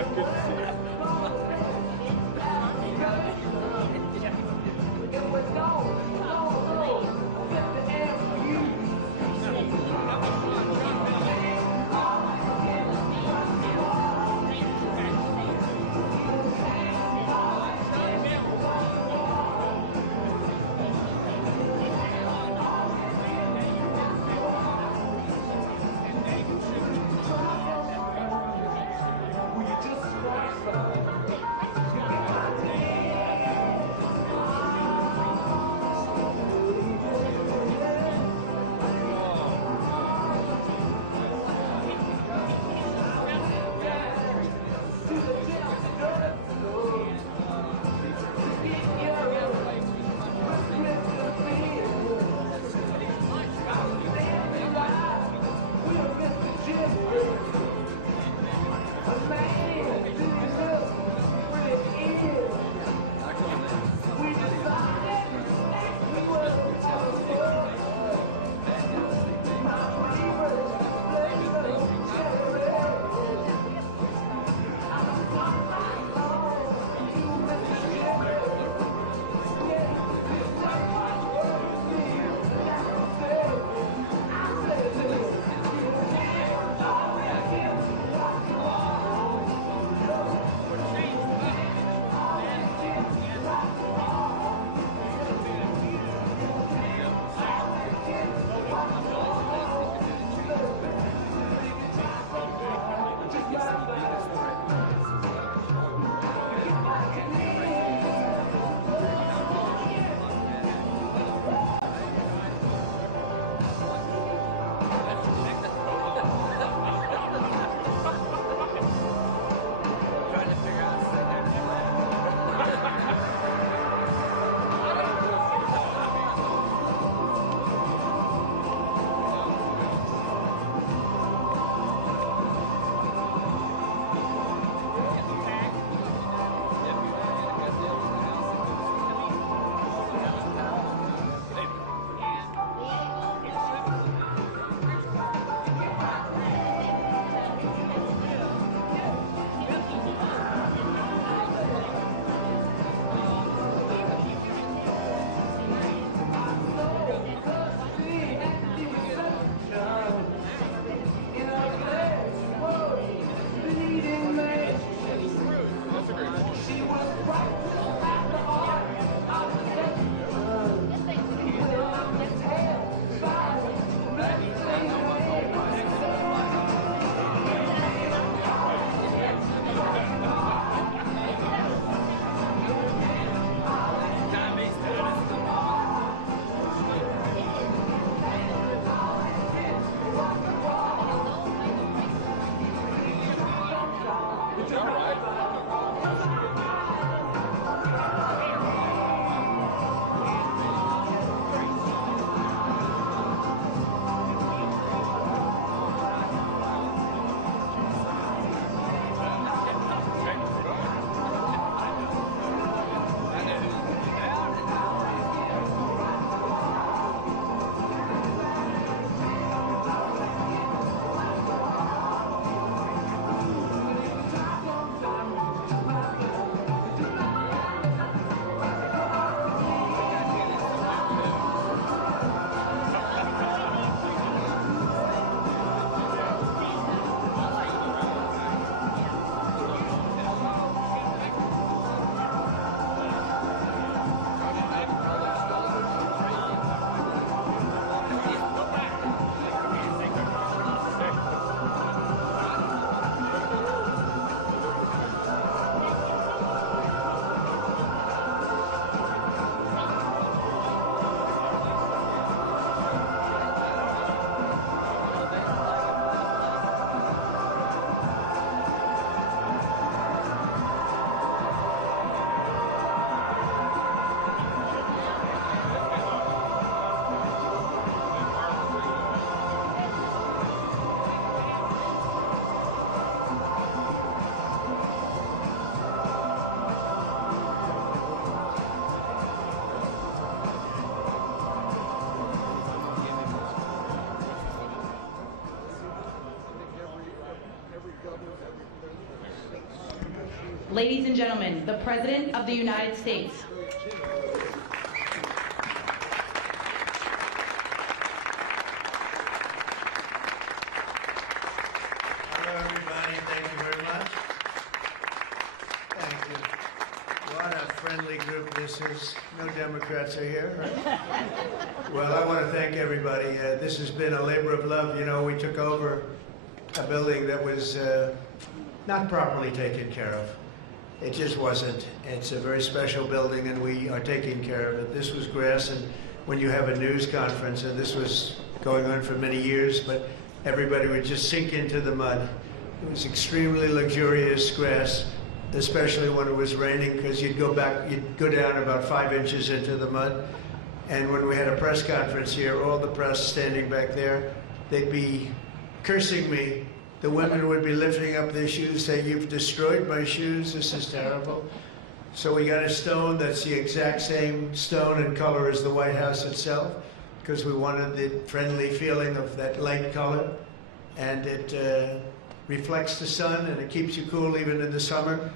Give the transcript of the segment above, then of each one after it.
Good to see you. Ladies and gentlemen, the President of the United States. Hello, everybody. Thank you very much. Thank you. What a friendly group this is. No Democrats are here, right? Well, I want to thank everybody. This has been a labor of love. You know, we took over a building that was not properly taken care of. It just wasn't. It's a very special building, and we are taking care of it. This was grass, and when you have a news conference, and this was going on for many years, but everybody would just sink into the mud. It was extremely luxurious grass, especially when it was raining, because you'd go down about 5 inches into the mud. And when we had a press conference here, all the press standing back there, they'd be cursing me. The women would be lifting up their shoes, saying, "You've destroyed my shoes, this is terrible." So we got a stone that's the exact same stone and color as the White House itself, because we wanted the friendly feeling of that light color. And it reflects the sun, and it keeps you cool even in the summer.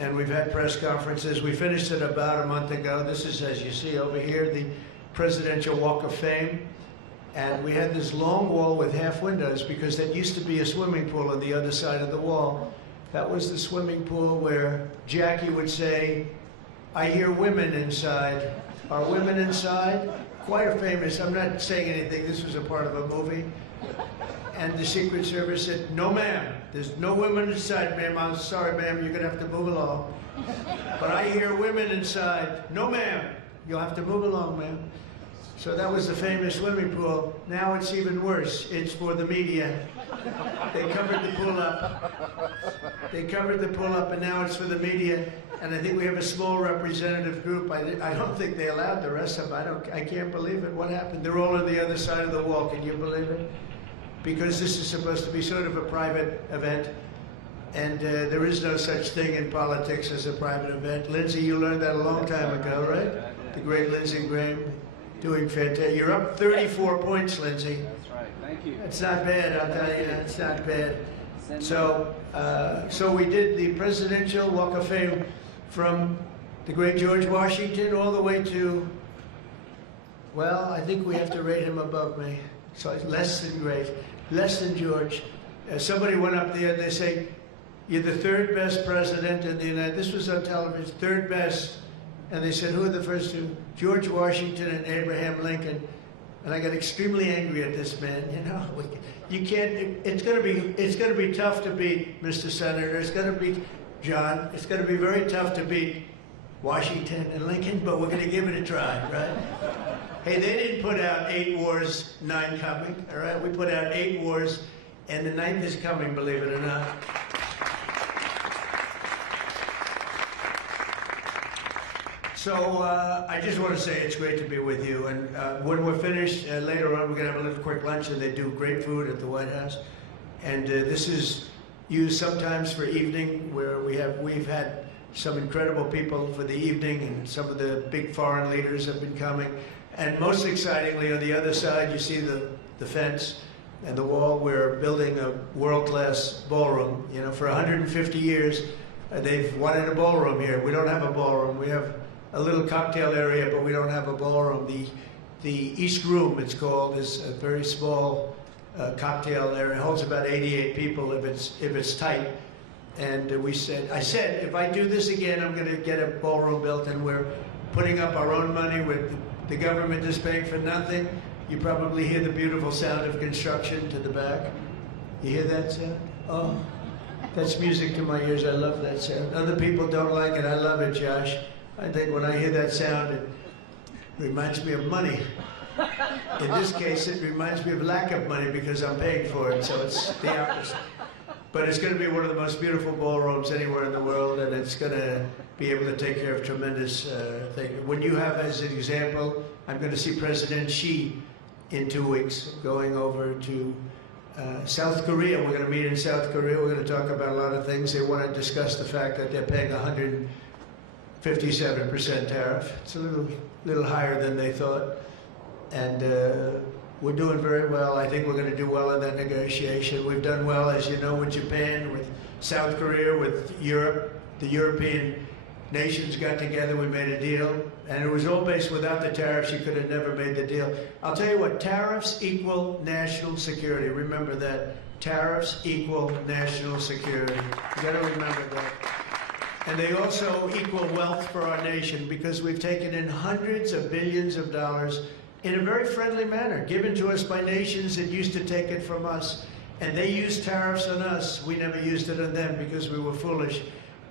And we've had press conferences. We finished it about a month ago. This is, as you see over here, the Presidential Walk of Fame. And we had this long wall with half windows because that used to be a swimming pool on the other side of the wall. That was the swimming pool where Jackie would say, "I hear women inside." Are women inside? Quite famous. I'm not saying anything. This was a part of a movie. And the Secret Service said, "No, ma'am. There's no women inside, ma'am. I'm sorry, ma'am. You're going to have to move along." "But I hear women inside." "No, ma'am. You'll have to move along, ma'am." So that was the famous swimming pool. Now it's even worse. It's for the media. They covered the pool up. They covered the pool up, and now it's for the media. And I think we have a small representative group. I don't think they allowed the rest of them. I can't believe it. What happened? They're all on the other side of the wall. Can you believe it? Because this is supposed to be sort of a private event. And there is no such thing in politics as a private event. Lindsey, you learned that a long time ago, right? The great Lindsey Graham. Doing fantastic. You're up 34 points, Lindsey. That's right. Thank you. It's not bad, I'll tell you. It's not bad. So we did the Presidential Walk of Fame from the great George Washington all the way to, well, I think we have to rate him above me. So it's less than great, less than George. Somebody went up there and they say, "You're the third best president in the United States." This was on television, third best. And they said, "Who are the first two?" "George Washington and Abraham Lincoln." And I got extremely angry at this man. You know, you can't. It's going to be tough to beat, Mr. Senator. It's going to be John. It's going to be very tough to beat Washington and Lincoln, but we're going to give it a try, right? Hey, they didn't put out 8 wars, 9 coming. All right, we put out 8 wars, and the 9th is coming. Believe it or not. So I just want to say it's great to be with you. And when we're finished, later on, we're going to have a little quick lunch, and they do great food at the White House. And this is used sometimes for evening, where we've had some incredible people for the evening, and some of the big foreign leaders have been coming. And most excitingly, on the other side, you see the fence and the wall. We're building a world-class ballroom. You know, for 150 years, they've wanted a ballroom here. We don't have a ballroom. We have a little cocktail area, but we don't have a ballroom. The East Room, it's called, is a very small cocktail area. It holds about 88 people if it's tight. And I said, if I do this again, I'm going to get a ballroom built, and we're putting up our own money. With the government is paying for nothing. You probably hear the beautiful sound of construction to the back. You hear that sound? Oh, that's music to my ears. I love that sound. Other people don't like it. I love it, Josh. I think when I hear that sound, it reminds me of money. In this case, it reminds me of lack of money because I'm paying for it, so it's the opposite. But it's going to be one of the most beautiful ballrooms anywhere in the world, and it's going to be able to take care of tremendous things. When you have, as an example, I'm going to see President Xi in 2 weeks, going over to South Korea. We're going to meet in South Korea. We're going to talk about a lot of things. They want to discuss the fact that they're paying 157% tariff. It's a little higher than they thought. And we're doing very well. I think we're going to do well in that negotiation. We've done well, as you know, with Japan, with South Korea, with Europe. the European nations got together, we made a deal, and it was all based without the tariffs, you could have never made the deal. I'll tell you what, tariffs equal national security. Remember that. Tariffs equal national security. You got to remember that. And they also equal wealth for our nation because we've taken in hundreds of billions of dollars in a very friendly manner, given to us by nations that used to take it from us. And they used tariffs on us. We never used it on them because we were foolish.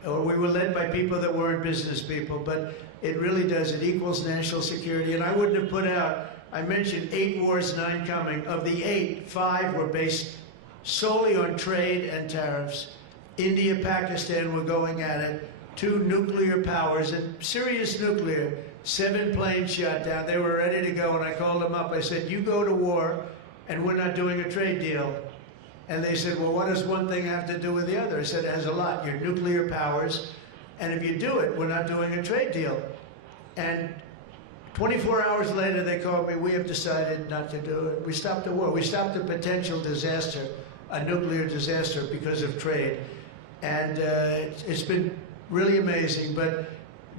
Or we were led by people that weren't business people. But it really does. It equals national security. And I wouldn't have put out, I mentioned 8 wars, 9 coming. Of the 8, 5 were based solely on trade and tariffs. India, Pakistan were going at it. 2 nuclear powers, and serious nuclear. 7 planes shot down. They were ready to go, and I called them up. I said, you go to war, and we're not doing a trade deal. And they said, well, what does one thing have to do with the other? I said, it has a lot. You're nuclear powers, and if you do it, we're not doing a trade deal. And 24 hours later, they called me, we have decided not to do it. We stopped the war. We stopped the potential disaster, a nuclear disaster, because of trade. And it's been really amazing, but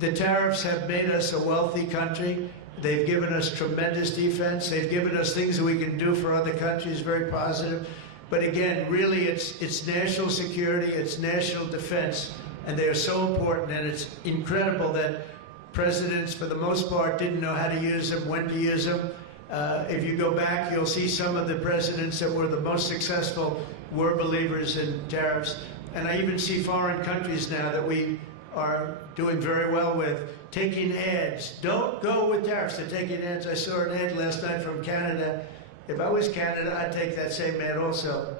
the tariffs have made us a wealthy country. They've given us tremendous defense. They've given us things that we can do for other countries, very positive. But again, really, it's national security, it's national defense, and they are so important, and it's incredible that presidents, for the most part, didn't know how to use them, when to use them. If you go back, you'll see some of the presidents that were the most successful were believers in tariffs. And I even see foreign countries now that we are doing very well with taking ads. Don't go with tariffs. They're taking ads. I saw an ad last night from Canada. If I was Canada, I'd take that same ad also.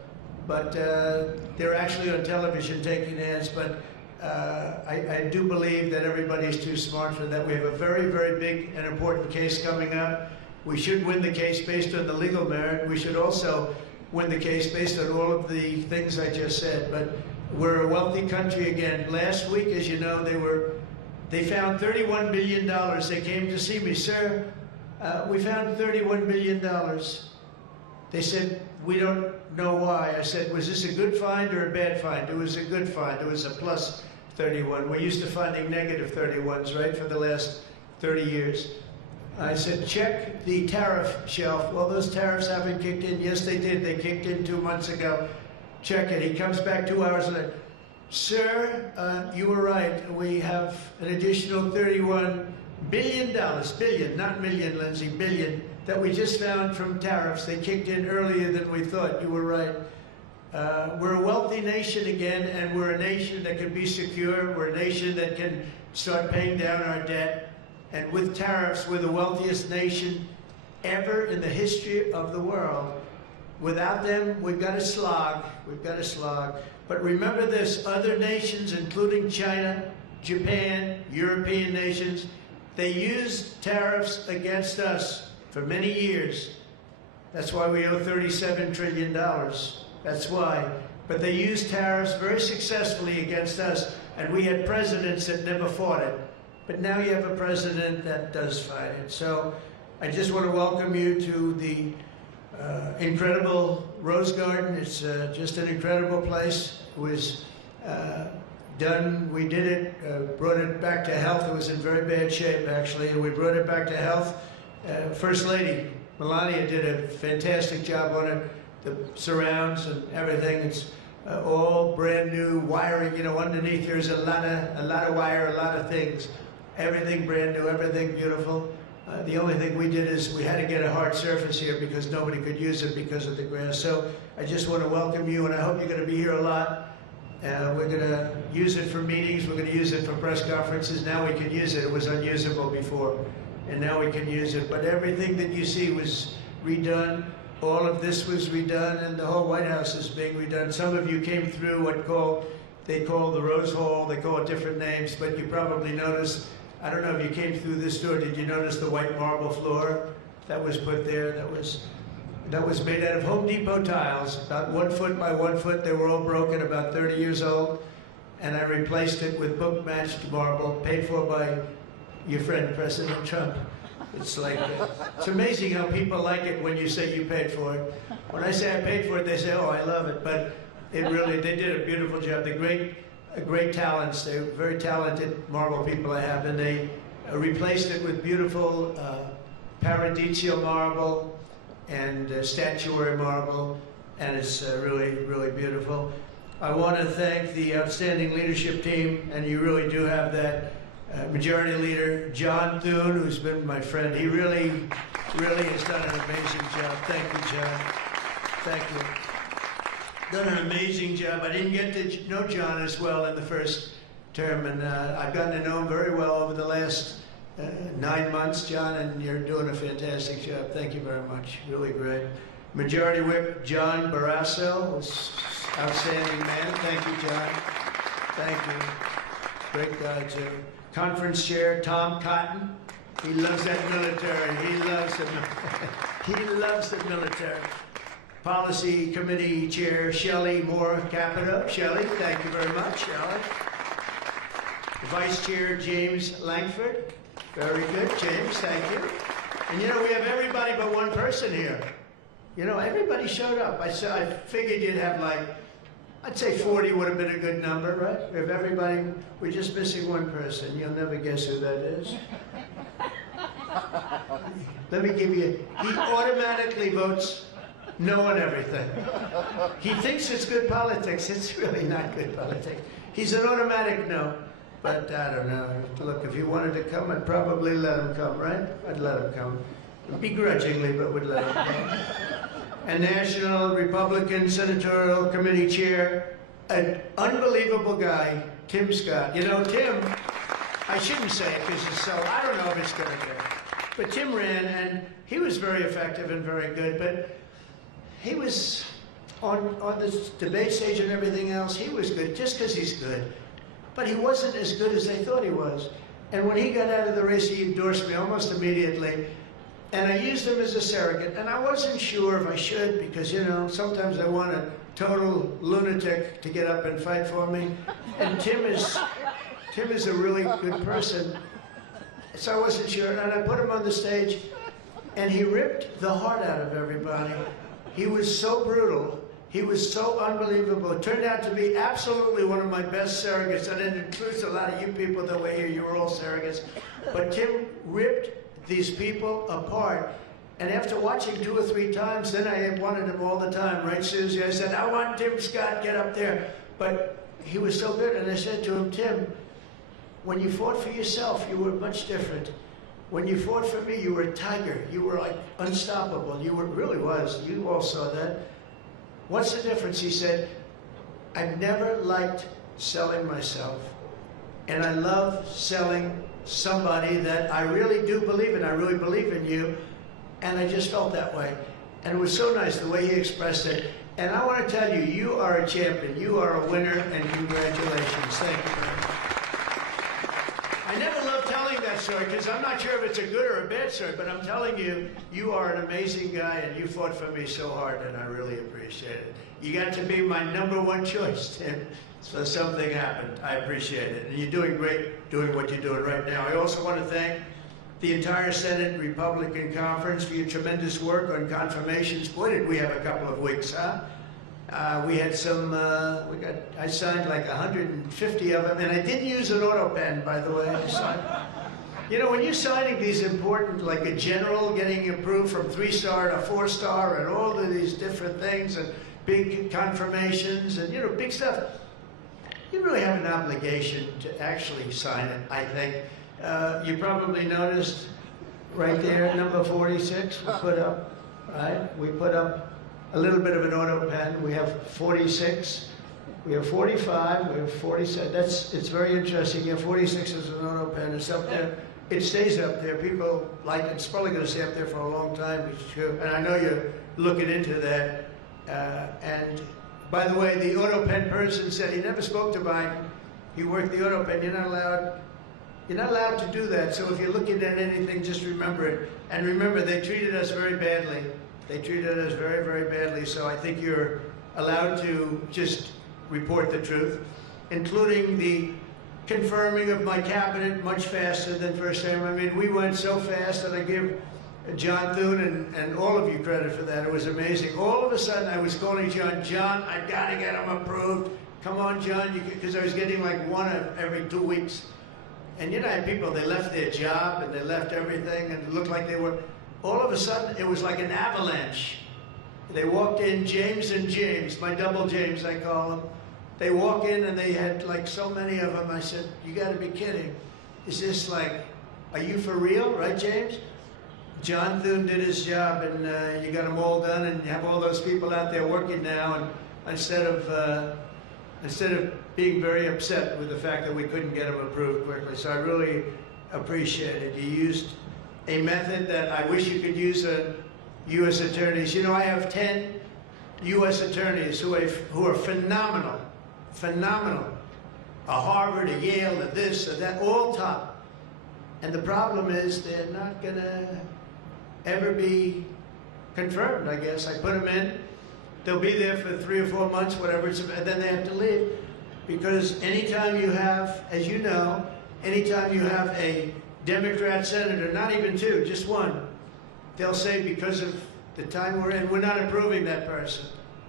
But they're actually on television taking ads. But I do believe that everybody's too smart for that. We have a very, very big and important case coming up. We should win the case based on the legal merit. We should also win the case based on all of the things I just said. But we're a wealthy country again. Last week, as you know, they found $31 billion. They came to see me, sir. We found $31 billion. They said, we don't know why. I said, was this a good find or a bad find? It was a good find. It was a plus 31. We're used to finding negative 31s, right, for the last 30 years. I said, check the tariff shelf. Well, those tariffs haven't kicked in. Yes, they did. They kicked in 2 months ago. Check it. He comes back 2 hours later. Sir, you were right. We have an additional $31 billion, billion, not million, Lindsay, billion, that we just found from tariffs. They kicked in earlier than we thought. You were right. We're a wealthy nation again, and we're a nation that can be secure. We're a nation that can start paying down our debt. And with tariffs, we're the wealthiest nation ever in the history of the world. Without them, we've got to slog. We've got to slog. But remember this, other nations, including China, Japan, European nations, they used tariffs against us for many years. That's why we owe $37 trillion. That's why. But they used tariffs very successfully against us, and we had presidents that never fought it. But now you have a president that does fight it. So I just want to welcome you to the incredible Rose Garden. It's just an incredible place. It was done, we did it, brought it back to health. It was in very bad shape, actually, and we brought it back to health. First Lady Melania did a fantastic job on it. The surrounds and everything, it's all brand new wiring. You know, underneath there's a lot of wire, a lot of things. Everything brand new, everything beautiful. The only thing we did is we had to get a hard surface here because nobody could use it because of the grass. So I just want to welcome you, and I hope you're going to be here a lot. We're going to use it for meetings. We're going to use it for press conferences. Now we can use it. It was unusable before, and now we can use it. But everything that you see was redone. All of this was redone, and the whole White House is being redone. Some of you came through what they call the Rose Hall. They call it different names, but you probably noticed, I don't know if you came through this door, did you notice the white marble floor that was put there? That was made out of Home Depot tiles, about 1 foot by 1 foot. They were all broken, about 30 years old. And I replaced it with book-matched marble, paid for by your friend, President Trump. It's like, it's amazing how people like it when you say you paid for it. When I say I paid for it, they say, oh, I love it. But it really, they did a beautiful job. The great great talents. They're very talented marble people I have, and they replaced it with beautiful Paradiso marble and statuary marble, and it's really, really beautiful. I want to thank the outstanding leadership team, and you really do have that. Majority Leader John Thune, who's been my friend, he really has done an amazing job. Thank you, John. Thank you. Done an amazing job. I didn't get to know John as well in the first term, and I've gotten to know him very well over the last 9 months, John, and you're doing a fantastic job. Thank you very much. Really great. Majority Whip John Barrasso, outstanding man. Thank you, John. Thank you. Great guy, too. Conference Chair Tom Cotton. He loves that military. He loves the he loves the military. Policy Committee Chair Shelley Moore Capito. Shelley, thank you very much, Shelley. Vice Chair James Langford. Very good, James, thank you. And you know, we have everybody but one person here. You know, everybody showed up. I figured you'd have like, I'd say 40 would have been a good number, right? If everybody, we're just missing one person. You'll never guess who that is. Let me give you, he automatically votes no on everything. He thinks it's good politics. It's really not good politics. He's an automatic no. But I don't know. Look, if he wanted to come, I'd probably let him come, right? I'd let him come. Begrudgingly, but would let him come. And National Republican Senatorial Committee Chair, an unbelievable guy, Tim Scott. You know, Tim, I shouldn't say it because it's so, I don't know if it's going to be. But Tim ran, and he was very effective and very good, but he was on the debate stage and everything else, he was good just because he's good. But he wasn't as good as they thought he was. And when he got out of the race, he endorsed me almost immediately. And I used him as a surrogate, and I wasn't sure if I should because, you know, sometimes I want a total lunatic to get up and fight for me. And Tim is a really good person. So I wasn't sure, and I put him on the stage, and he ripped the heart out of everybody. He was so brutal. He was so unbelievable. It turned out to be absolutely one of my best surrogates, and it includes a lot of you people that were here. You were all surrogates. But Tim ripped these people apart. And after watching 2 or 3 times, then I wanted him all the time, right, Susie? I said, I want Tim Scott, get up there. But he was so good, and I said to him, Tim, when you fought for yourself, you were much different. When you fought for me, you were a tiger. You were like unstoppable. You were, really was. You all saw that. What's the difference? He said, I've never liked selling myself. And I love selling somebody that I really do believe in. I really believe in you. And I just felt that way. And it was so nice the way he expressed it. And I want to tell you, you are a champion. You are a winner, and congratulations. Thank you very much. I never love telling that story because I'm not sure if it's a good or a bad story, but I'm telling you, you are an amazing guy, and you fought for me so hard, and I really appreciate it. You got to be my #1 choice, Tim. So something happened. I appreciate it. And you're doing great doing what you're doing right now. I also want to thank the entire Senate Republican Conference for your tremendous work on confirmations. Boy, did we have a couple of weeks, huh? We had some, I signed like 150 of them, and I didn't use an auto pen, by the way. I signed. You know, when you're signing these important, like a general getting approved from 3-star to 4-star and all of these different things and big confirmations and, you know, big stuff, you really have an obligation to actually sign it, I think. You probably noticed right there, number 46, we put up, right? We put up a little bit of an auto pen. We have 46, we have 45, we have 47. It's very interesting. You have 46 as an auto pen. It's up there. It stays up there. People like it. It's probably going to stay up there for a long time. And I know you're looking into that. And by the way, the auto pen person said he never spoke to Biden. He worked the auto pen. You're not allowed to do that. So if you're looking at anything, just remember it. And remember, they treated us very badly. They treated us very, very badly. So I think you're allowed to just report the truth, including the confirming of my cabinet much faster than first time. I mean, we went so fast, and I give John Thune and all of you credit for that. It was amazing. All of a sudden, I was calling John, I've got to get him approved. come on, John, because I was getting like one every 2 weeks. And you know, I had people, they left their job and they left everything and it looked like they were, all of a sudden, it was like an avalanche. They walked in, James and James, my double James, I call them. They walk in and they had like so many of them. I said, you gotta be kidding. Is this like, are you for real, right, James? John Thune did his job and you got them all done and you have all those people out there working now, and instead of being very upset with the fact that we couldn't get them approved quickly. So I really appreciate it. You used a method that I wish you could use on U.S. attorneys. You know, I have 10 U.S. attorneys who are phenomenal, phenomenal. A Harvard, a Yale, a this, a that, all top. And the problem is they're not gonna ever be confirmed, I guess. I put them in, they'll be there for 3 or 4 months, whatever, and then they have to leave. Because anytime you have, as you know, anytime you have a Democrat senator, not even 2, just 1, they'll say because of the time we're in, we're not approving that person.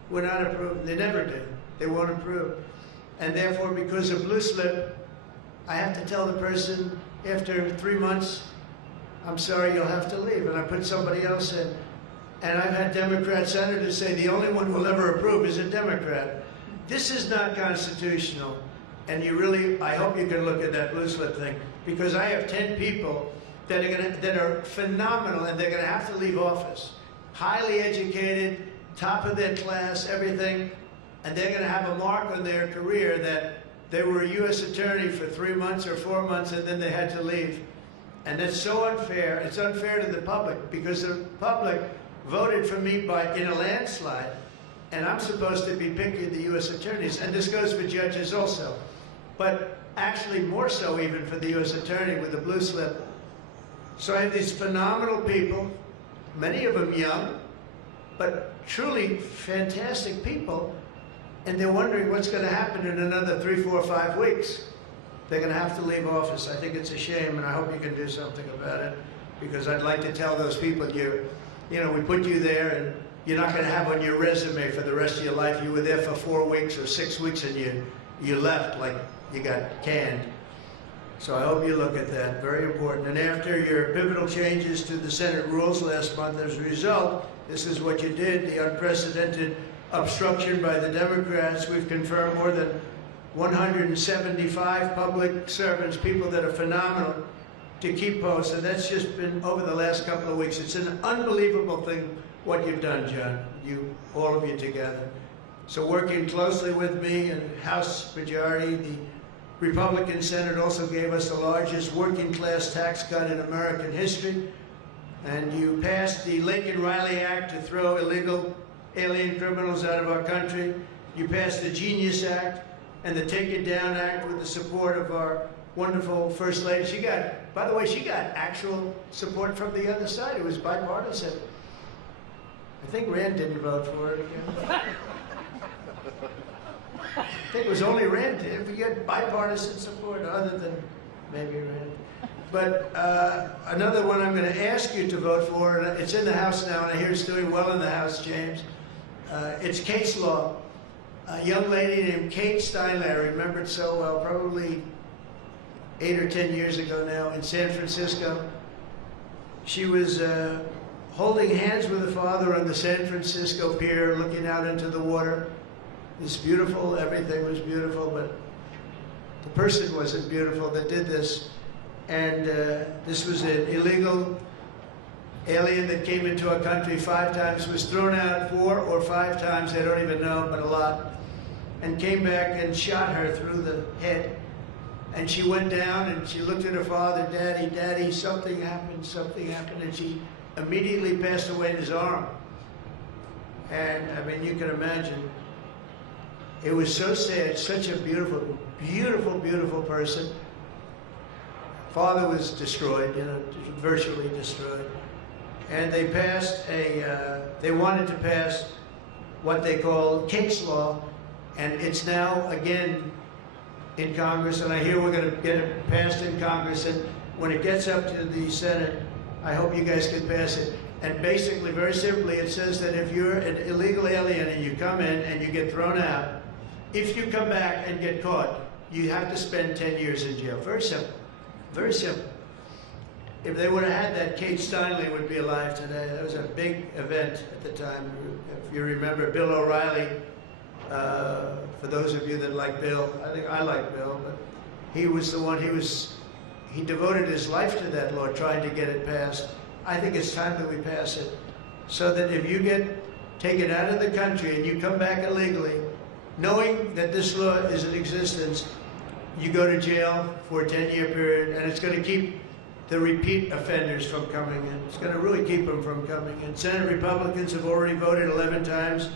We're not approving, they never do. They won't approve. And therefore, because of blue slip, I have to tell the person after 3 months, I'm sorry, you'll have to leave. And I put somebody else in. And I've had Democrat senators say the only one who'll ever approve is a Democrat. This is not constitutional. And you really, I hope you can look at that blue slip thing, because I have 10 people that are phenomenal, and they're gonna have to leave office. Highly educated, top of their class, everything, and they're gonna have a mark on their career that they were a U.S. attorney for 3 months or 4 months, and then they had to leave. And that's so unfair. It's unfair to the public, because the public voted for me in a landslide, and I'm supposed to be picking the U.S. attorneys, and this goes for judges also. But actually more so even for the U.S. attorney with the blue slip. So I have these phenomenal people, many of them young, but truly fantastic people, and they're wondering what's going to happen in another 3, 4, 5 weeks. They're going to have to leave office. I think it's a shame, and I hope you can do something about it, because I'd like to tell those people, you know, we put you there, and you're not going to have on your resume for the rest of your life, you were there for 4 weeks or 6 weeks, and you left like you got canned. So I hope you look at that, very important. And after your pivotal changes to the Senate rules last month, as a result, this is what you did, the unprecedented obstruction by the Democrats. We've confirmed more than 175 public servants, people that are phenomenal, to keep posts, and that's just been over the last couple of weeks. It's an unbelievable thing what you've done, John, all of you together. So working closely with me and House Majority, the Republican Senate also gave us the largest working class tax cut in American history, and you passed the Lincoln Riley Act to throw illegal alien criminals out of our country. You passed the Genius Act and the Take It Down Act with the support of our wonderful First Lady. She got, by the way, she got actual support from the other side. It was bipartisan. I think Rand didn't vote for it again. I think it was only Rand did. We get bipartisan support, other than maybe Rand. But another one I'm going to ask you to vote for, and it's in the House now, and I hear it's doing well in the House, James. It's case law. A young lady named Kate Steinle, I remember it so well, probably 8 or 10 years ago now, in San Francisco. She was holding hands with her father on the San Francisco pier, looking out into the water. It's beautiful, everything was beautiful, but the person wasn't beautiful that did this. And this was an illegal alien that came into our country 5 times, was thrown out 4 or 5 times, I don't even know, but a lot, and came back and shot her through the head. And she went down and she looked at her father, Daddy, Daddy, something happened, and she immediately passed away in his arm. And I mean, you can imagine, it was so sad, such a beautiful, beautiful, beautiful person. Father was destroyed, you know, virtually destroyed. And they passed they wanted to pass what they call case law, and it's now again in Congress, and I hear we're going to get it passed in Congress, and when it gets up to the Senate, I hope you guys can pass it. And basically, very simply, it says that if you're an illegal alien and you come in and you get thrown out, if you come back and get caught, you have to spend 10 years in jail. Very simple. Very simple. If they would have had that, Kate Steinle would be alive today. That was a big event at the time. If you remember, Bill O'Reilly, for those of you that like Bill, I think I like Bill, but he was the one, he devoted his life to that law, trying to get it passed. I think it's time that we pass it, so that if you get taken out of the country and you come back illegally, knowing that this law is in existence, you go to jail for a 10-year period, and it's going to keep the repeat offenders from coming in. It's going to really keep them from coming in. Senate Republicans have already voted 11 times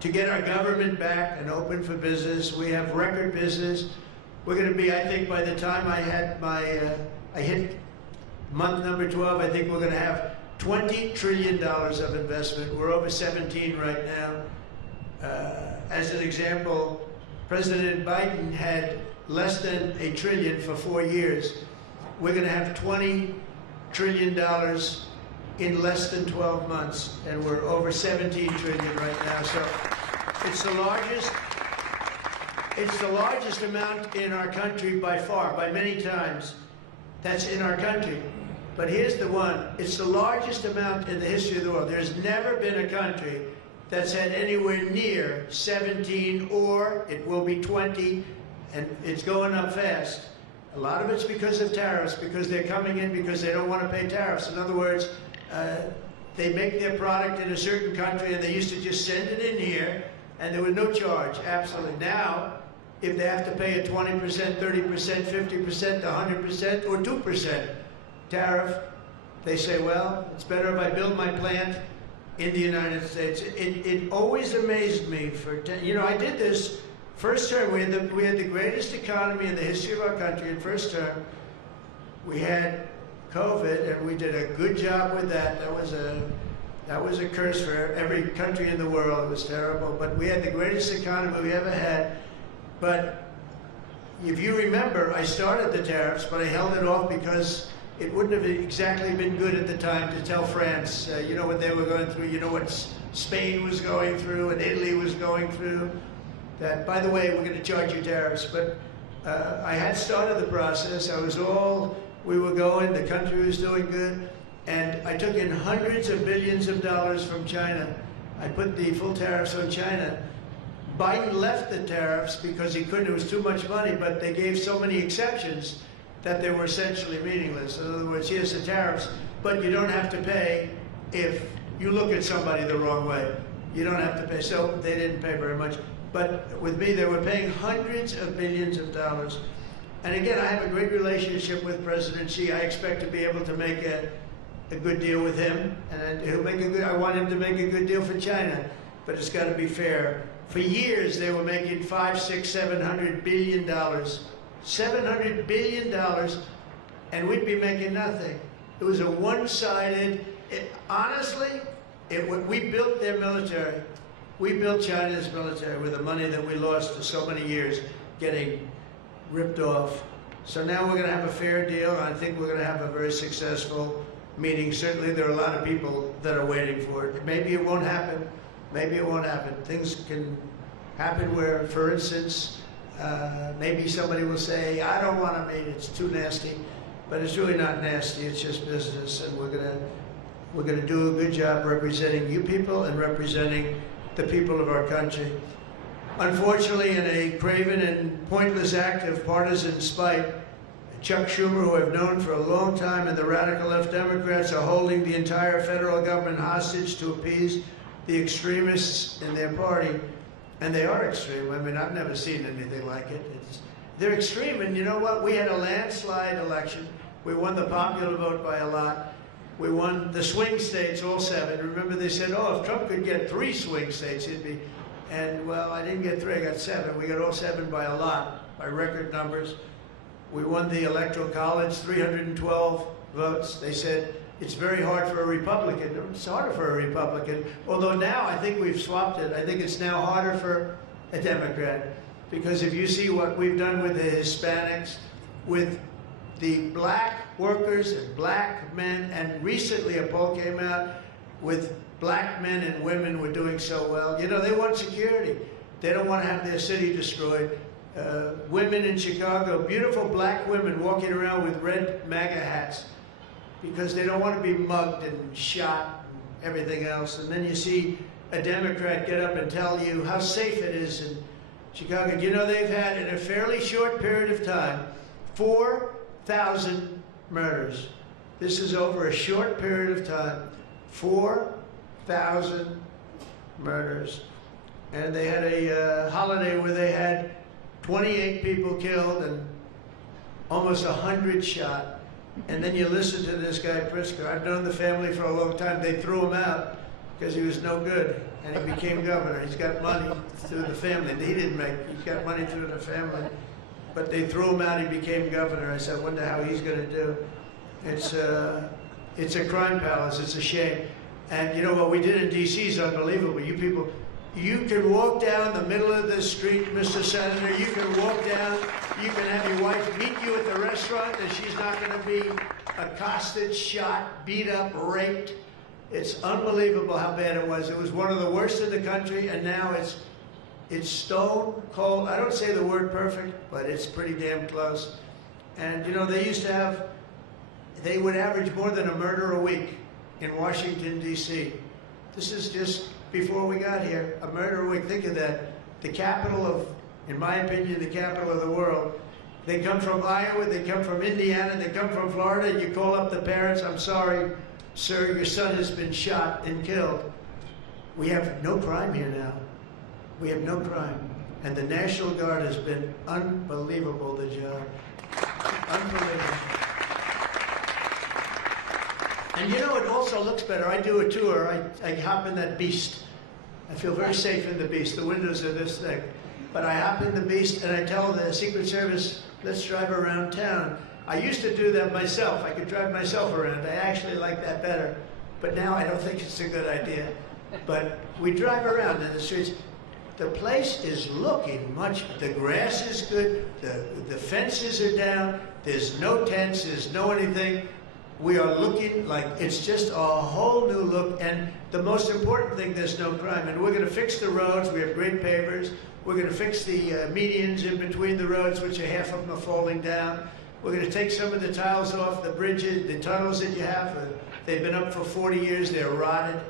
to get our government back and open for business. We have record business. We're going to be, I think, by the time I hit month number 12, I think we're going to have $20 trillion of investment. We're over 17 right now. As an example, President Biden had less than $1 trillion for 4 years. We're going to have $20 trillion in less than 12 months, and we're over 17 trillion right now. So it's the largest amount in our country by far, by many times. That's in our country. But here's the one. It's the largest amount in the history of the world. There's never been a country that's had anywhere near 17, or it will be 20, and it's going up fast. A lot of it's because of tariffs, because they're coming in because they don't want to pay tariffs. In other words, they make their product in a certain country, and they used to just send it in here, and there was no charge, absolutely. Now, if they have to pay a 20%, 30%, 50%, 100%, or 2% tariff, they say, well, it's better if I build my plant in the United States. It always amazed me I did this first term. We had the greatest economy in the history of our country in first term. We had COVID, and we did a good job with that. That was a curse for every country in the world. It was terrible. But we had the greatest economy we ever had. But if you remember, I started the tariffs, but I held it off because it wouldn't have exactly been good at the time to tell France, you know what they were going through, you know what Spain was going through, and Italy was going through. That, by the way, we're going to charge you tariffs. But I had started the process. We were going, the country was doing good, and I took in hundreds of billions of dollars from China. I put the full tariffs on China. Biden left the tariffs because he couldn't, it was too much money, but they gave so many exceptions that they were essentially meaningless. In other words, here's the tariffs, but you don't have to pay if you look at somebody the wrong way. You don't have to pay, so they didn't pay very much. But with me, they were paying hundreds of billions of dollars. And again, I have a great relationship with President Xi. I expect to be able to make a good deal with him, and I want him to make a good deal for China, but it's got to be fair. For years, they were making $500, $600, $700 billion. $700 billion, and we'd be making nothing. It was a one-sided, honestly, we built their military. We built China's military with the money that we lost for so many years getting ripped off. So now we're going to have a fair deal, and I think we're going to have a very successful meeting. Certainly there are a lot of people that are waiting for it. Maybe it won't happen. Maybe it won't happen. Things can happen where, for instance, maybe somebody will say, I don't want to meet, it's too nasty. But it's really not nasty, it's just business, and we're gonna do a good job representing you people and representing the people of our country. Unfortunately, in a craven and pointless act of partisan spite, Chuck Schumer, who I've known for a long time, and the radical left Democrats are holding the entire federal government hostage to appease the extremists in their party. And they are extreme. I mean, I've never seen anything like it. They're extreme, and you know what? We had a landslide election. We won the popular vote by a lot. We won the swing states, all 7. Remember, they said, oh, if Trump could get 3 swing states, he'd be... And, well, I didn't get 3, I got 7. We got all 7 by a lot, by record numbers. We won the Electoral College, 312 votes. They said, it's very hard for a Republican. It's harder for a Republican. Although now I think we've swapped it. I think it's now harder for a Democrat. Because if you see what we've done with the Hispanics, with the black workers and black men, and recently a poll came out with black men and women were doing so well. You know, they want security. They don't want to have their city destroyed. Women in Chicago, beautiful black women walking around with red MAGA hats because they don't want to be mugged and shot and everything else. And then you see a Democrat get up and tell you how safe it is in Chicago. You know, they've had, in a fairly short period of time, 4,000 murders. This is over a short period of time. 4,000 murders. And they had a holiday where they had 28 people killed and almost 100 shot. And then you listen to this guy, Pritzker. I've known the family for a long time. They threw him out because he was no good, and he became governor. He's got money through the family. He didn't make, he's got money through the family. But they threw him out, he became governor. I said, I wonder how he's going to do. It's a crime palace, it's a shame. And you know what we did in D.C. is unbelievable. You people, you can walk down the middle of the street, Mr. Senator, you can walk down, you can have your wife meet you at the restaurant and she's not going to be accosted, shot, beat up, raped. It's unbelievable how bad it was. It was one of the worst in the country, and now it's stone cold. I don't say the word perfect, but it's pretty damn close. And you know, they used to have, they would average more than a murder a week in Washington, D.C. This is just before we got here, a murder a week. Think of that. The capital of, in my opinion, the capital of the world. They come from Iowa, they come from Indiana, they come from Florida, and you call up the parents, I'm sorry, sir, your son has been shot and killed. We have no crime here now. We have no crime. And the National Guard has been unbelievable, the job. Unbelievable. And you know, it also looks better. I do a tour, I hop in that beast. I feel very safe in the beast. The windows are this thick. But I hop in the beast and I tell the Secret Service, let's drive around town. I used to do that myself. I could drive myself around. I actually like that better. But now I don't think it's a good idea. But we drive around in the streets. The place is looking much, the grass is good, the fences are down, there's no tents, there's no anything. We are looking like it's just a whole new look, and the most important thing, there's no crime. And we're going to fix the roads. We have great pavers. We're going to fix the medians in between the roads, which are half of them are falling down. We're going to take some of the tiles off the bridges, the tunnels that you have. They've been up for 40 years. They're rotted.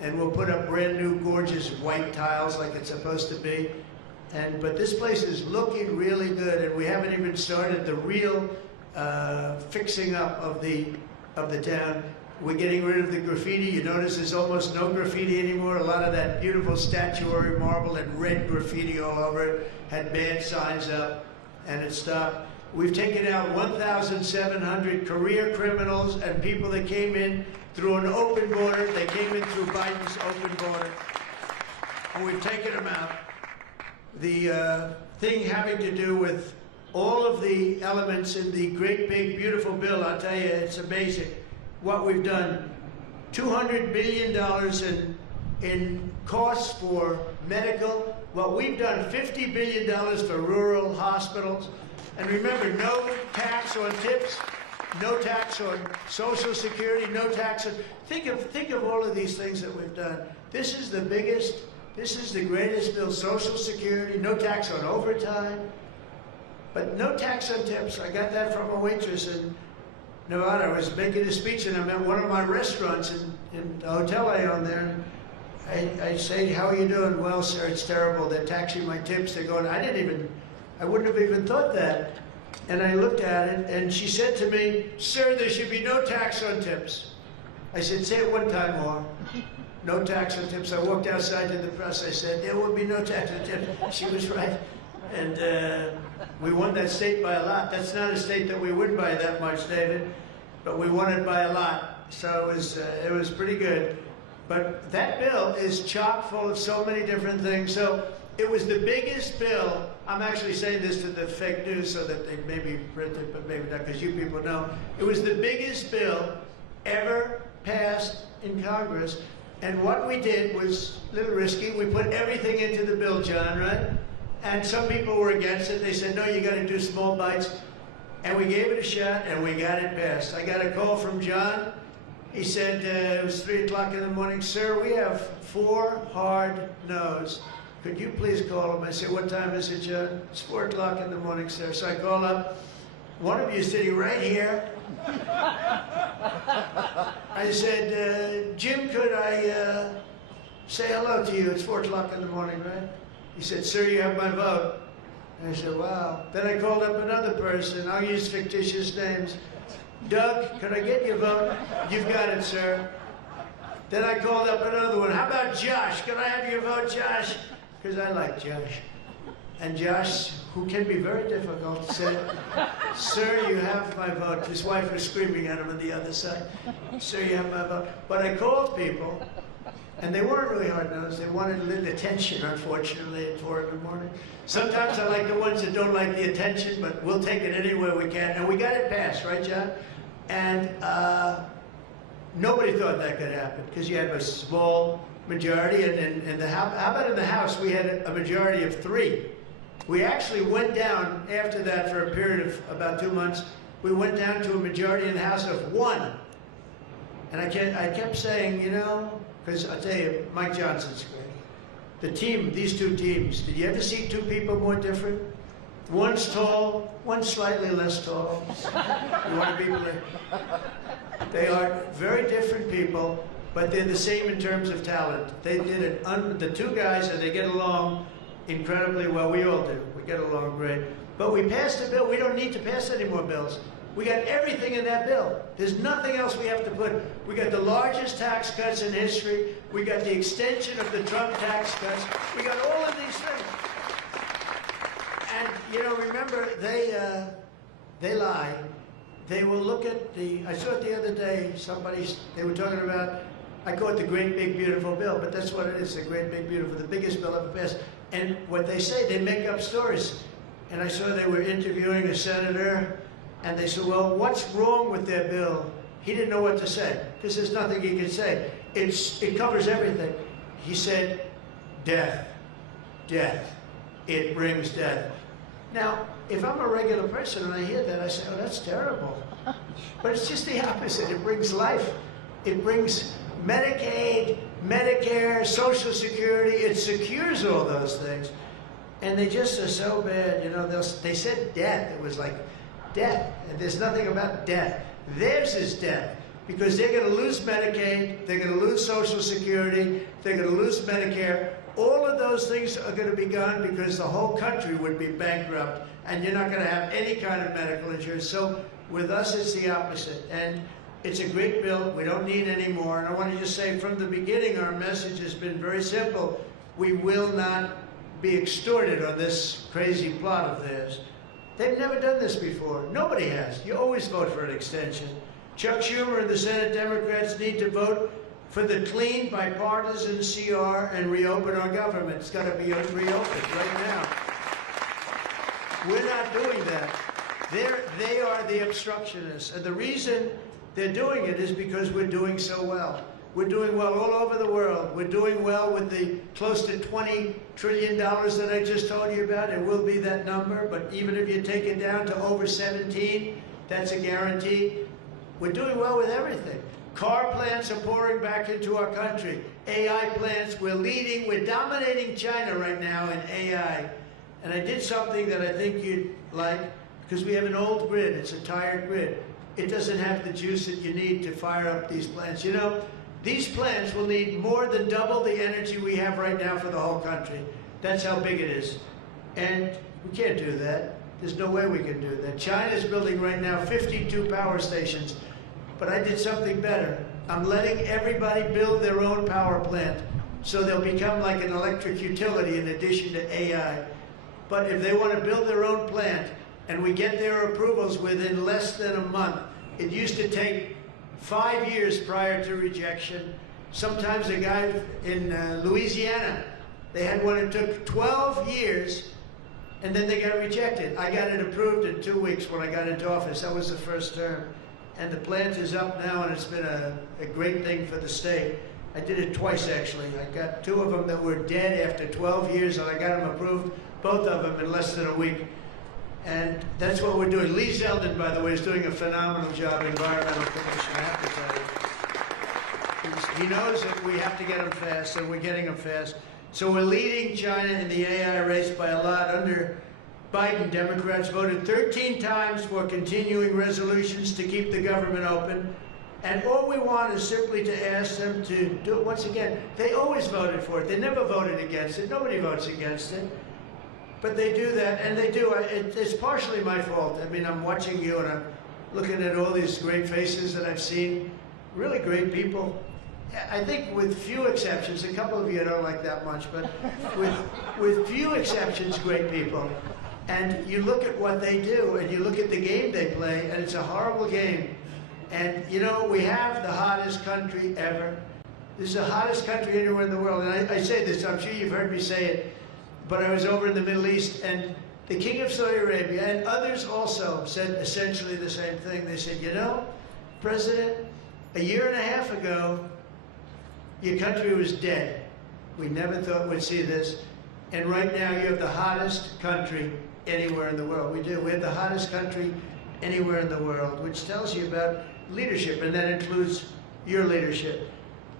And we'll put up brand new, gorgeous white tiles like it's supposed to be. But this place is looking really good, and we haven't even started the real fixing up of the town. We're getting rid of the graffiti. You notice there's almost no graffiti anymore. A lot of that beautiful statuary marble and red graffiti all over it had bad signs up, and it stopped. We've taken out 1,700 career criminals and people that came in through an open border. They came in through Biden's open border, and we've taken them out. The thing having to do with all of the elements in the great big beautiful bill, I'll tell you, it's amazing what we've done. $200 billion in costs for medical. Well, we've done $50 billion for rural hospitals. And remember, no tax on tips, no tax on Social Security, no tax on, think of all of these things that we've done. This is the biggest, this is the greatest bill. Social Security, no tax on overtime, but no tax on tips. I got that from a waitress in Nevada. I was making a speech and I'm at one of my restaurants in the hotel I own there. I say, how are you doing? Well, sir, it's terrible. They're taxing my tips. They're going, I wouldn't have even thought that. And I looked at it, and she said to me, sir, there should be no tax on tips. I said, say it one time more. No tax on tips. I walked outside to the press. I said, there will be no tax on tips. She was right. And we won that state by a lot. That's not a state that we win by that much, David, but we won it by a lot. So it was pretty good. But that bill is chock full of so many different things. So it was the biggest bill. I'm actually saying this to the fake news so that they maybe print it, but maybe not, because you people know. It was the biggest bill ever passed in Congress. And what we did was a little risky. We put everything into the bill, John, right? And some people were against it. They said, no, you got to do small bites. And we gave it a shot, and we got it passed. I got a call from John. He said, it was 3 o'clock in the morning, sir, we have 4 hard no's. could you please call him? I said, what time is it, John? It's 4 o'clock in the morning, sir. So I call up. One of you is sitting right here. I said, Jim, could I say hello to you? It's 4 o'clock in the morning, right? He said, sir, you have my vote. And I said, wow. Then I called up another person. I'll use fictitious names. Doug, could I get your vote? You've got it, sir. Then I called up another one. How about Josh? Can I have your vote, Josh? Because I like Josh. And Josh, who can be very difficult, said, sir, you have my vote. His wife was screaming at him on the other side. Sir, you have my vote. But I called people, and they weren't really hard-nosed. They wanted a little attention, unfortunately, at 4 in the morning. Sometimes I like the ones that don't like the attention, but we'll take it anywhere we can. And we got it passed, right, John? And nobody thought that could happen, because you have a small majority. And in the House, how about in the House, we had a majority of 3. We actually went down, after that, for a period of about 2 months, we went down to a majority in the House of 1. And I kept saying, you know, because I'll tell you, Mike Johnson's great. The team, these 2 teams, did you ever see 2 people more different? One's tall, one's slightly less tall. You want to be clear? They are very different people, but they're the same in terms of talent. They did it, the 2 guys, and they get along incredibly well. We all do. We get along great. But we passed a bill. We don't need to pass any more bills. We got everything in that bill. There's nothing else we have to put. We got the largest tax cuts in history. We got the extension of the Trump tax cuts. We got all of these things. And, you know, remember, they lie. They will look at I saw it the other day, they were talking about, I call it the great big beautiful bill, but that's what it is, the great big beautiful, the biggest bill ever passed. And what they say, they make up stories. And I saw they were interviewing a senator, and they said, well, what's wrong with their bill? He didn't know what to say, because there's nothing he could say. It covers everything. He said, death, death. It brings death. Now, if I'm a regular person and I hear that, I say, oh, that's terrible. But it's just the opposite. It brings life. It brings Medicaid, Medicare, Social Security. It secures all those things. And they just are so bad. You know, they said death. It was like death. And there's nothing about death. Theirs is death. Because they're going to lose Medicaid. They're going to lose Social Security. They're going to lose Medicare. All of those things are going to be gone because the whole country would be bankrupt. And you're not going to have any kind of medical insurance. So with us, it's the opposite. And it's a great bill. We don't need any more. And I want to just say from the beginning, our message has been very simple. We will not be extorted on this crazy plot of theirs. They've never done this before. Nobody has. You always vote for an extension. Chuck Schumer and the Senate Democrats need to vote for the clean, bipartisan CR and reopen our government. It's got to be reopened right now. We're not doing that. They are the obstructionists. And the reason they're doing it is because we're doing so well. We're doing well all over the world. We're doing well with the close to $20 trillion that I just told you about. It will be that number, but even if you take it down to over 17, that's a guarantee. We're doing well with everything. Car plants are pouring back into our country. AI plants, we're leading, we're dominating China right now in AI. And I did something that I think you'd like, because we have an old grid, it's a tired grid. It doesn't have the juice that you need to fire up these plants. You know, these plants will need more than double the energy we have right now for the whole country. That's how big it is. And we can't do that. There's no way we can do that. China's building right now 52 power stations. But I did something better. I'm letting everybody build their own power plant so they'll become like an electric utility in addition to AI. But if they want to build their own plant and we get their approvals within less than a month, it used to take 5 years prior to rejection. Sometimes a guy in Louisiana, they had one that took 12 years and then they got rejected. I got it approved in 2 weeks when I got into office. That was the first term. And the plant is up now, and it's been a great thing for the state. I did it twice, actually. I got 2 of them that were dead after 12 years, and I got them approved, both of them, in less than a week. And that's what we're doing. Lee Zeldin, by the way, is doing a phenomenal job, Environmental Commission, I have to tell you. He knows that we have to get them fast, and we're getting them fast. So we're leading China in the AI race by a lot. Under Biden, Democrats voted 13 times for continuing resolutions to keep the government open. And all we want is simply to ask them to do it once again. They always voted for it. They never voted against it. Nobody votes against it. But they do that, and they do. It's partially my fault. I mean, I'm watching you, and I'm looking at all these great faces that I've seen. Really great people. I think with few exceptions, a couple of you I don't like that much, but with few exceptions, great people. And you look at what they do, and you look at the game they play, and it's a horrible game. And, you know, we have the hottest country ever. This is the hottest country anywhere in the world. And I say this, I'm sure you've heard me say it, but I was over in the Middle East, and the King of Saudi Arabia and others also said essentially the same thing. They said, you know, President, a year and a half ago, your country was dead. We never thought we'd see this. And right now, you have the hottest country anywhere in the world. We do. We have the hottest country anywhere in the world, which tells you about leadership, and that includes your leadership.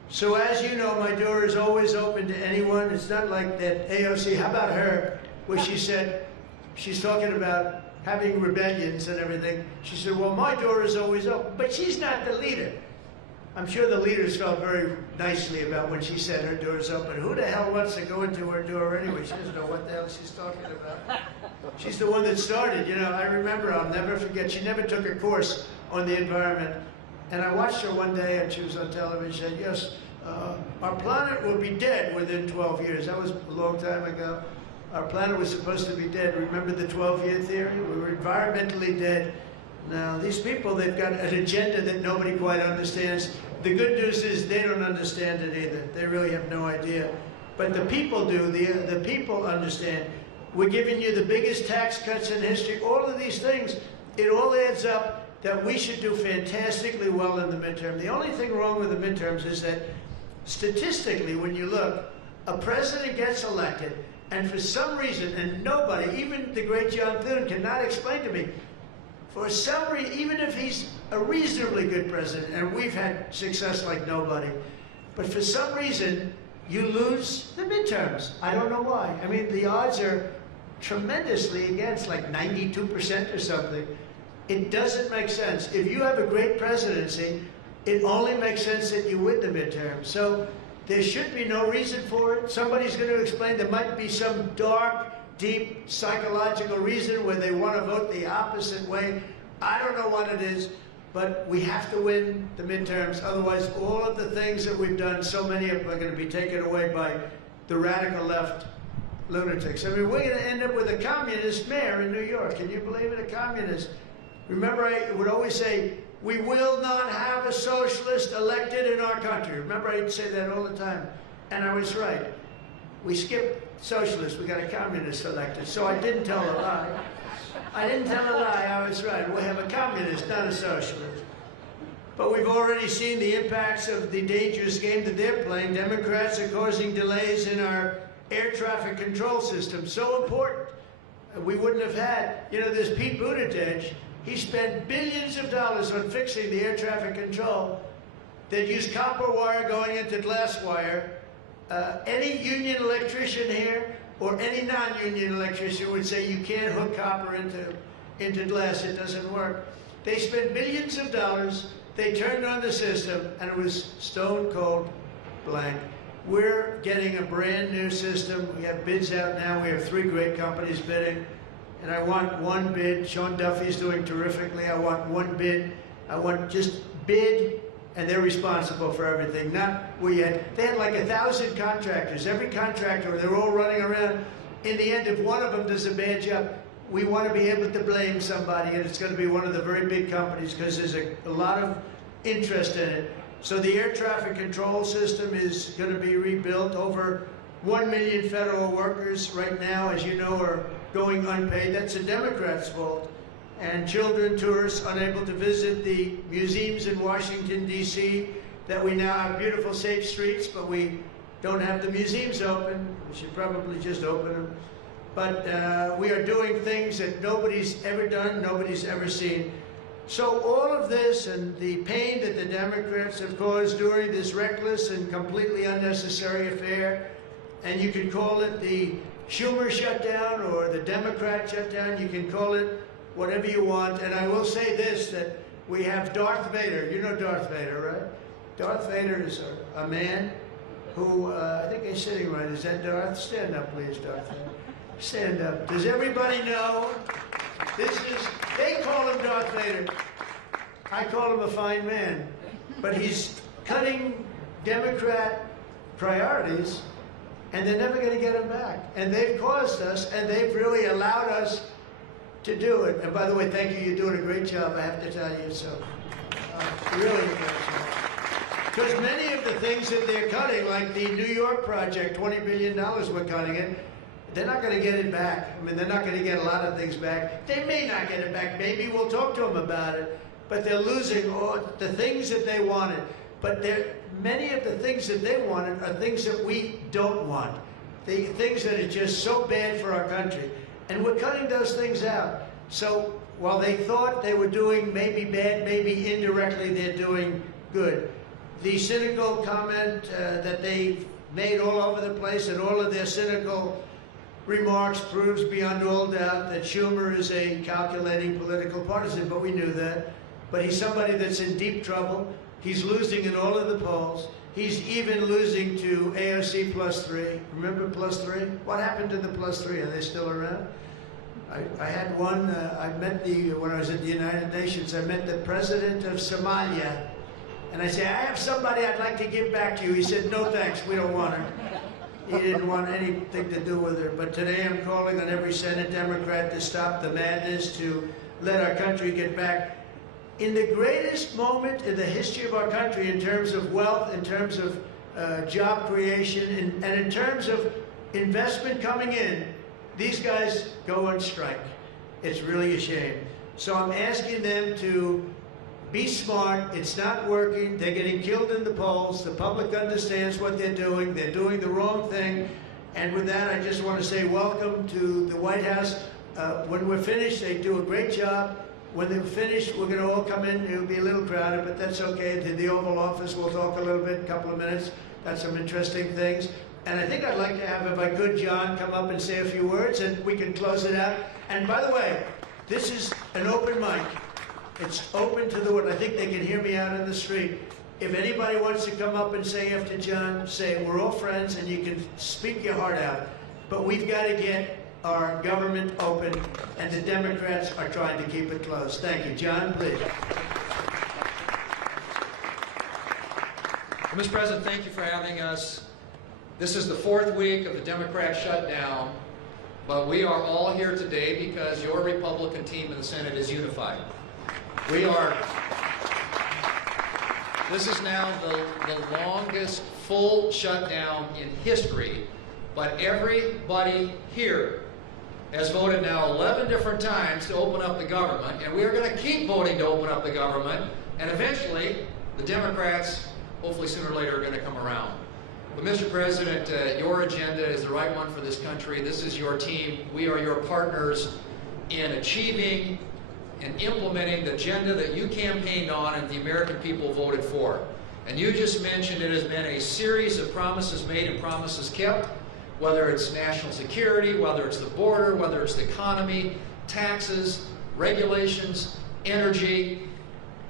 So as you know, my door is always open to anyone. It's not like that AOC, how about her, where she said, she's talking about having rebellions and everything. She said, well, my door is always open. But she's not the leader. I'm sure the leaders felt very nicely about when she said her door is open. Who the hell wants to go into her door anyway? She doesn't know what the hell she's talking about. She's the one that started. You know, I remember, I'll never forget, she never took a course on the environment. And I watched her one day, and she was on television, and said, yes, our planet will be dead within 12 years. That was a long time ago. Our planet was supposed to be dead. Remember the 12-year theory? We were environmentally dead. Now, these people, they've got an agenda that nobody quite understands. The good news is they don't understand it either. They really have no idea. But the people do. The people understand. We're giving you the biggest tax cuts in history. All of these things, it all adds up that we should do fantastically well in the midterm. The only thing wrong with the midterms is that statistically, when you look, a president gets elected, and for some reason, and nobody, even the great John Thune, cannot explain to me, for some reason, even if he's a reasonably good president, and we've had success like nobody, but for some reason, you lose the midterms. I don't know why. I mean, the odds are tremendously against, like 92% or something. It doesn't make sense. If you have a great presidency, it only makes sense that you win the midterm. So there should be no reason for it. Somebody's going to explain there might be some dark, deep psychological reason where they want to vote the opposite way. I don't know what it is, but we have to win the midterms. Otherwise, all of the things that we've done, so many of them are going to be taken away by the radical left lunatics. I mean, we're going to end up with a communist mayor in New York. Can you believe it? A communist. Remember, I would always say, we will not have a socialist elected in our country. Remember, I'd say that all the time. And I was right. We skipped socialist. We got a communist elected. So I didn't tell a lie. I didn't tell a lie. I was right. We'll have a communist, not a socialist. But we've already seen the impacts of the dangerous game that they're playing. Democrats are causing delays in our air traffic control system. So important. We wouldn't have had, you know, this Pete Buttigieg. He spent billions of dollars on fixing the air traffic control. They'd use copper wire going into glass wire. Any union electrician here or any non-union electrician would say you can't hook copper into glass. It doesn't work. They spent billions of dollars. They turned on the system, and it was stone cold blank. We're getting a brand new system. We have bids out now. We have 3 great companies bidding. And I want one bid. Sean Duffy's doing terrifically. I want one bid. I want just bid, and they're responsible for everything. Not we had. They had like 1,000 contractors. Every contractor, they're all running around. In the end, if one of them does a bad job, we want to be able to blame somebody, and it's going to be one of the very big companies because there's a lot of interest in it. So the air traffic control system is going to be rebuilt. Over 1 million federal workers right now, as you know, are going unpaid. That's a Democrat's fault. And children, tourists, unable to visit the museums in Washington, D.C., that we now have beautiful, safe streets, but we don't have the museums open. We should probably just open them. But we are doing things that nobody's ever done, nobody's ever seen. So all of this and the pain that the Democrats have caused during this reckless and completely unnecessary affair, and you can call it the Schumer shutdown or the Democrat shutdown. You can call it whatever you want. And I will say this, that we have Darth Vader. You know Darth Vader, right? Darth Vader is a man who, I think he's sitting right. Is that Darth? Stand up, please, Darth Vader. Stand up. Does everybody know? They call him Darth Vader. I call him a fine man. But he's cutting Democrat priorities, and they're never going to get him back. And they've caused us, and they've really allowed us to do it. And by the way, thank you. You're doing a great job, I have to tell you. So, really a great job. Because many of the things that they're cutting, like the New York project, $20 billion we're cutting it, they're not going to get it back. I mean, they're not going to get a lot of things back. They may not get it back. Maybe we'll talk to them about it. But they're losing all the things that they wanted. But many of the things that they wanted are things that we don't want. The things that are just so bad for our country. And we're cutting those things out. So while they thought they were doing maybe bad, maybe indirectly they're doing good. The cynical comment that they made all over the place, and all of their cynical remarks proves beyond all doubt that Schumer is a calculating political partisan, but we knew that. But he's somebody that's in deep trouble. He's losing in all of the polls. He's even losing to AOC +3. Remember +3? What happened to the +3? Are they still around? I had one, when I was at the United Nations, I met the president of Somalia. And I said, I have somebody I'd like to give back to you. He said, no thanks, we don't want her. He didn't want anything to do with her. But today I'm calling on every Senate Democrat to stop the madness, to let our country get back. In the greatest moment in the history of our country, in terms of wealth, in terms of job creation, and in terms of investment coming in, these guys go on strike. It's really a shame. So I'm asking them to be smart. It's not working. They're getting killed in the polls. The public understands what they're doing. They're doing the wrong thing. And with that, I just want to say welcome to the White House. When we're finished, they do a great job. When they're finished, we're going to all come in. It'll be a little crowded, but that's okay. To the Oval Office, we'll talk a little bit, a couple of minutes. Got some interesting things. And I think I'd like to have, if I could, John come up and say a few words, and we can close it out. And by the way, this is an open mic. It's open to the world. I think they can hear me out in the street. If anybody wants to come up and say after John, say we're all friends, and you can speak your heart out. But we've got to get our government open, and the Democrats are trying to keep it closed. Thank you. John, please. Well, Mr. President, thank you for having us. This is the 4th week of the Democrat shutdown, but we are all here today because your Republican team in the Senate is unified. This is now the longest full shutdown in history, but everybody here has voted now 11 different times to open up the government, and we are going to keep voting to open up the government, and eventually the Democrats, hopefully sooner or later, are going to come around. But Mr. President, your agenda is the right one for this country. This is your team. We are your partners in achieving and implementing the agenda that you campaigned on and the American people voted for. And you just mentioned it has been a series of promises made and promises kept, whether it's national security, whether it's the border, whether it's the economy, taxes, regulations, energy,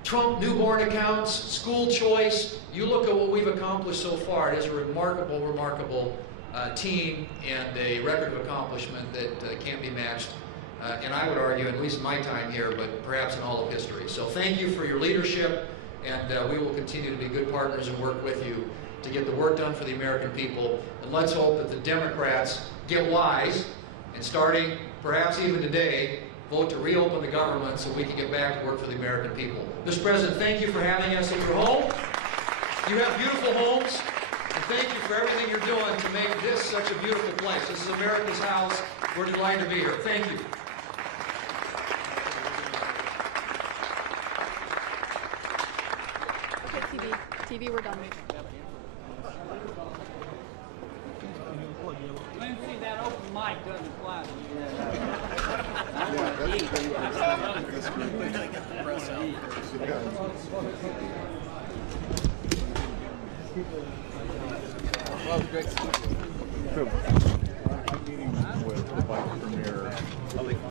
Trump newborn accounts, school choice. You look at what we've accomplished so far. It is a remarkable, remarkable team and a record of accomplishment that can't be matched. And I would argue, at least in my time here, but perhaps in all of history. So thank you for your leadership, and we will continue to be good partners and work with you to get the work done for the American people. And let's hope that the Democrats get wise, and starting perhaps even today, vote to reopen the government so we can get back to work for the American people. Mr. President, thank you for having us at your home. You have beautiful homes, and thank you for everything you're doing to make this such a beautiful place. This is America's house. We're delighted to be here. Thank you. Okay, TV, we're done. Lindsay, that open mic doesn't fly to you. Well, great. So, I'm meeting with the vice premier